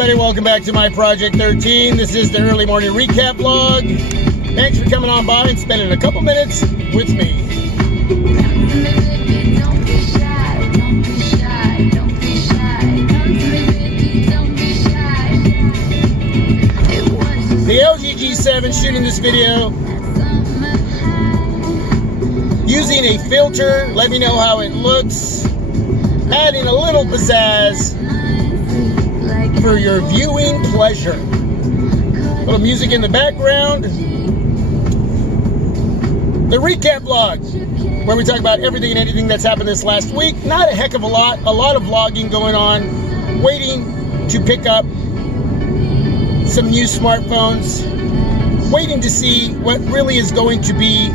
everybody, welcome back to my Project 13. This is the early morning recap vlog. Thanks for coming on by and spending a couple minutes with me. The LG G7 shooting this video using a filter. Let me know how it looks. Adding a little pizzazz for your viewing pleasure. A little music in the background. The recap vlog, where we talk about everything and anything that's happened this last week. Not a heck of a lot of vlogging going on. Waiting to pick up some new smartphones. Waiting to see what really is going to be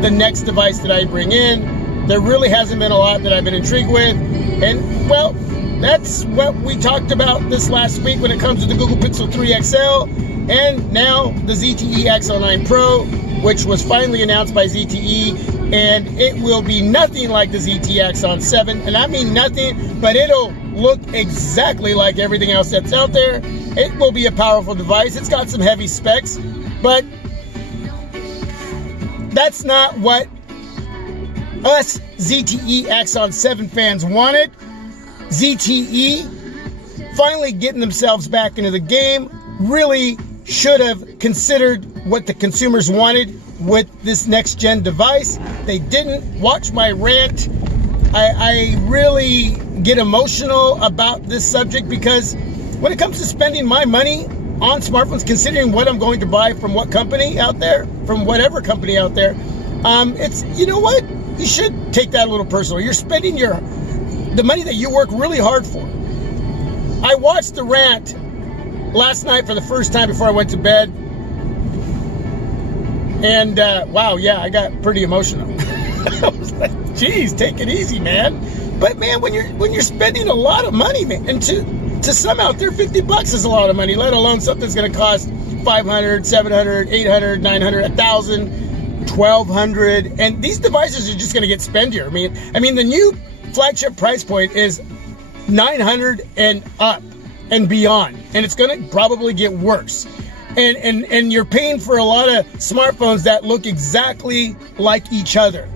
the next device that I bring in. There really hasn't been a lot that I've been intrigued with. And, well, that's what we talked about this last week when it comes to the Google Pixel 3 XL and now the ZTE XL9 Pro, which was finally announced by ZTE, and it will be nothing like the ZTE Axon 7. And I mean nothing, but it'll look exactly like everything else that's out there. It will be a powerful device. It's got some heavy specs, but that's not what us ZTE Axon 7 fans wanted. ZTE finally getting themselves back into the game, really should have considered what the consumers wanted with this next gen device. They didn't. Watch my rant. I really get emotional about this subject because when it comes to spending my money on smartphones, considering what I'm going to buy from what company out there, from whatever company out there, it's, you know what? You should take that a little personal. You're spending the money that you work really hard for. I watched the rant last night for the first time before I went to bed. And wow, yeah, I got pretty emotional. I was like, geez, take it easy, man. But man, when you're spending a lot of money, man, and to some out there, $50 is a lot of money, let alone something that's going to cost $500, $700, $800, $900, $1,000, $1,200, and these devices are just going to get spendier. I mean, the new flagship price point is $900 and up and beyond, and it's going to probably get worse. And you're paying for a lot of smartphones that look exactly like each other.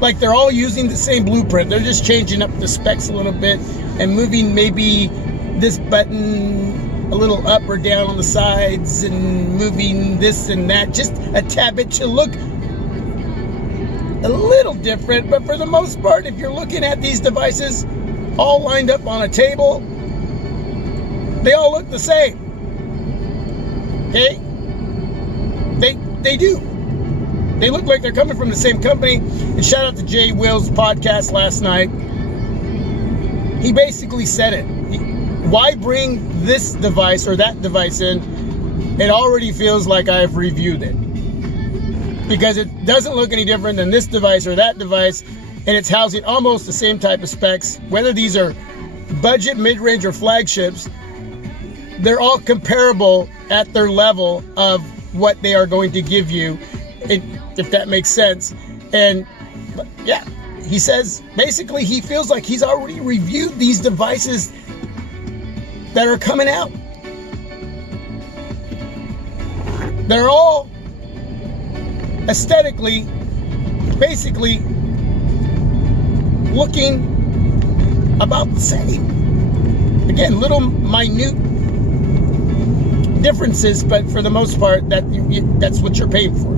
Like they're all using the same blueprint. They're just changing up the specs a little bit and moving maybe this button a little up or down on the sides and moving this and that just a tad bit to look a little different. But for the most part, if you're looking at these devices all lined up on a table, they all look the same. Okay? They do. They look like they're coming from the same company. And shout out to Jay Will's podcast last night. He basically said it. Why bring this device or that device in? It already feels like I've reviewed it. Because it doesn't look any different than this device or that device. And it's housing almost the same type of specs. Whether these are budget, mid-range, or flagships, they're all comparable at their level of what they are going to give you, if that makes sense. And yeah, he says basically he feels like he's already reviewed these devices that are coming out. They're all aesthetically, basically looking about the same. Again, little minute differences, but for the most part, that's what you're paying for.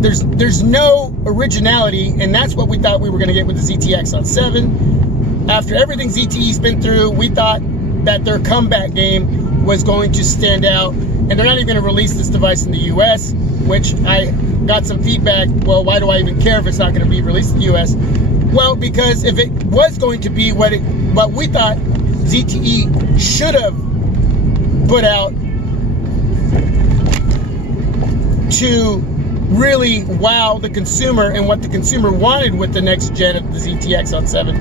There's no originality, and that's what we thought we were going to get with the ZTE Axon 7. After everything ZTE's been through, we thought that their comeback game was going to stand out, and they're not even going to release this device in the US, which I got some feedback. Well, why do I even care if it's not going to be released in the US? Well, because if it was going to be what we thought ZTE should have put out to really wow the consumer and what the consumer wanted with the next gen of the ZTE Axon 7.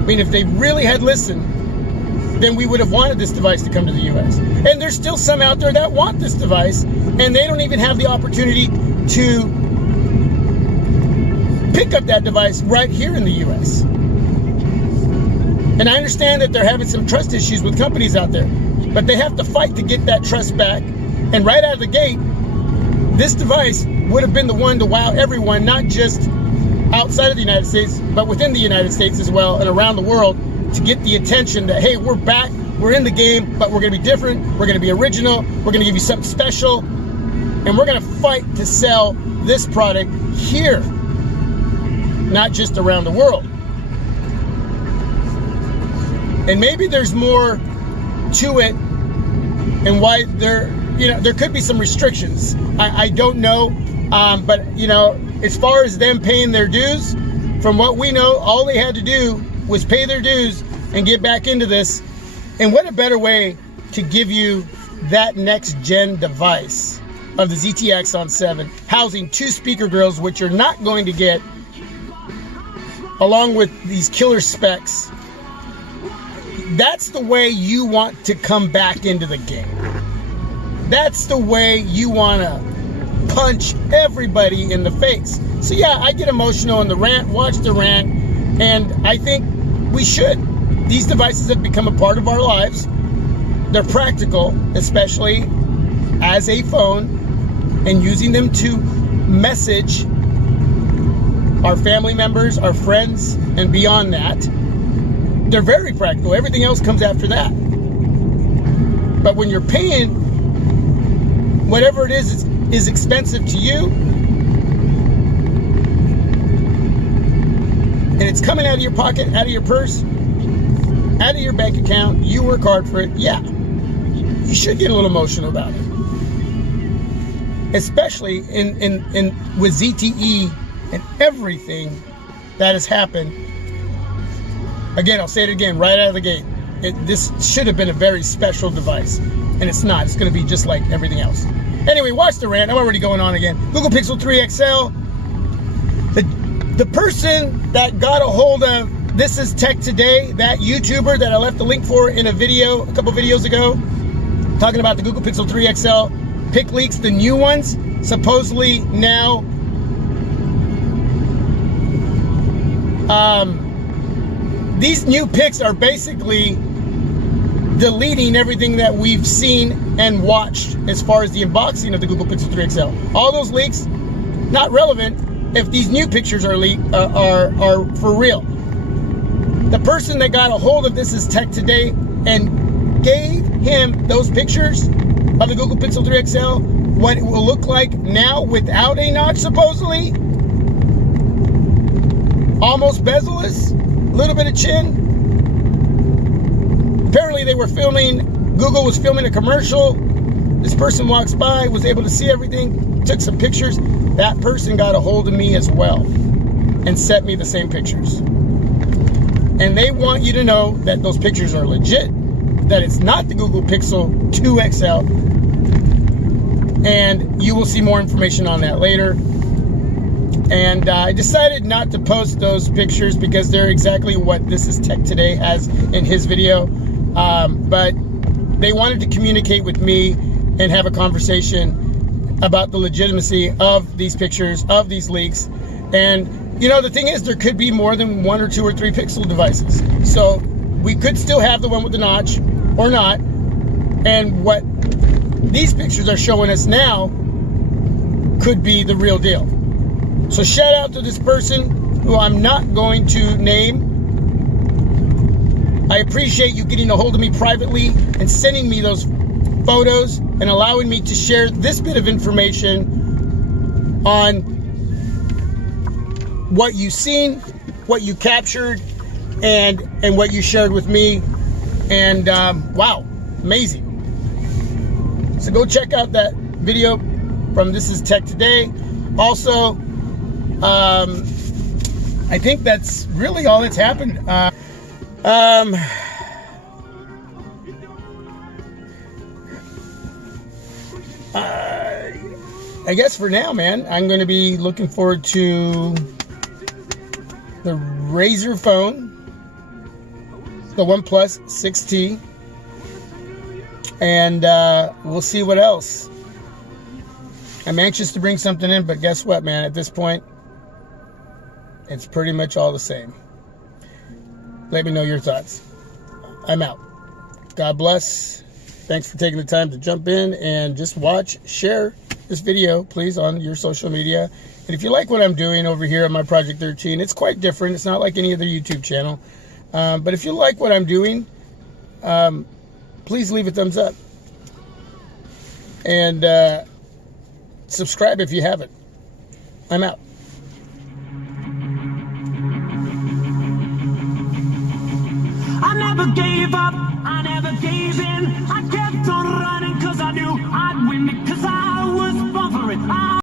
I mean, if they really had listened, then we would have wanted this device to come to the US. And there's still some out there that want this device, and they don't even have the opportunity to pick up that device right here in the US. And I understand that they're having some trust issues with companies out there, but they have to fight to get that trust back. And right out of the gate, this device would have been the one to wow everyone, not just outside of the United States, but within the United States as well and around the world, to get the attention that, hey, we're back, we're in the game, but we're going to be different, we're going to be original, we're going to give you something special, and we're going to fight to sell this product here, not just around the world. And maybe there's more to it, and why there could be some restrictions. I don't know, but as far as them paying their dues, from what we know, all they had to do was pay their dues and get back into this. And what a better way to give you that next gen device of the ZT Axon 7, housing 2 speaker grills, which you're not going to get, along with these killer specs. That's the way you want to come back into the game. That's the way you want to punch everybody in the face. So yeah, I get emotional in the rant, watch the rant, and I think we should. These devices have become a part of our lives. They're practical, especially as a phone, and using them to message our family members, our friends, and beyond that. They're very practical. Everything else comes after that. But when you're paying whatever it is expensive to you, and it's coming out of your pocket, out of your purse, out of your bank account, you work hard for it, yeah, you should get a little emotional about it. Especially with ZTE and everything that has happened. Again, I'll say it again, right out of the gate. This should have been a very special device, and it's not. It's going to be just like everything else. Anyway, watch the rant. I'm already going on again. Google Pixel 3 XL. The person that got a hold of This Is Tech Today, that YouTuber that I left the link for in a video a couple videos ago, talking about the Google Pixel 3 XL pic leaks, the new ones, supposedly now these new pics are basically deleting everything that we've seen and watched as far as the unboxing of the Google Pixel 3 XL. All those leaks, not relevant if these new pictures are are for real. The person that got a hold of This Is Tech Today and gave him those pictures of the Google Pixel 3 XL, what it will look like now without a notch, supposedly, almost bezel-less, a little bit of chin. Apparently they were Google was filming a commercial. This person walks by, was able to see everything, took some pictures. That person got a hold of me as well and sent me the same pictures. And they want you to know that those pictures are legit, that it's not the Google Pixel 2 XL. And you will see more information on that later. And I decided not to post those pictures because they're exactly what This Is Tech Today has in his video. But they wanted to communicate with me and have a conversation about the legitimacy of these pictures, of these leaks. And, the thing is, there could be more than 1 or 2 or 3 Pixel devices. So we could still have the one with the notch or not. And what these pictures are showing us now could be the real deal. So shout out to this person who I'm not going to name. I appreciate you getting a hold of me privately and sending me those photos and allowing me to share this bit of information on what you've seen, what you captured, and what you shared with me. And wow, amazing. So go check out that video from This Is Tech Today. Also, I think that's really all that's happened. I guess for now, man, I'm going to be looking forward to the Razer phone, the OnePlus 6T, and we'll see what else. I'm anxious to bring something in, but guess what, man? At this point, it's pretty much all the same. Let me know your thoughts. I'm out. God bless. Thanks for taking the time to jump in and just watch, share this video, please, on your social media. And if you like what I'm doing over here on my Project 13, it's quite different. It's not like any other YouTube channel. But if you like what I'm doing, please leave a thumbs up. And subscribe if you haven't. I'm out. I never gave up, I never gave in.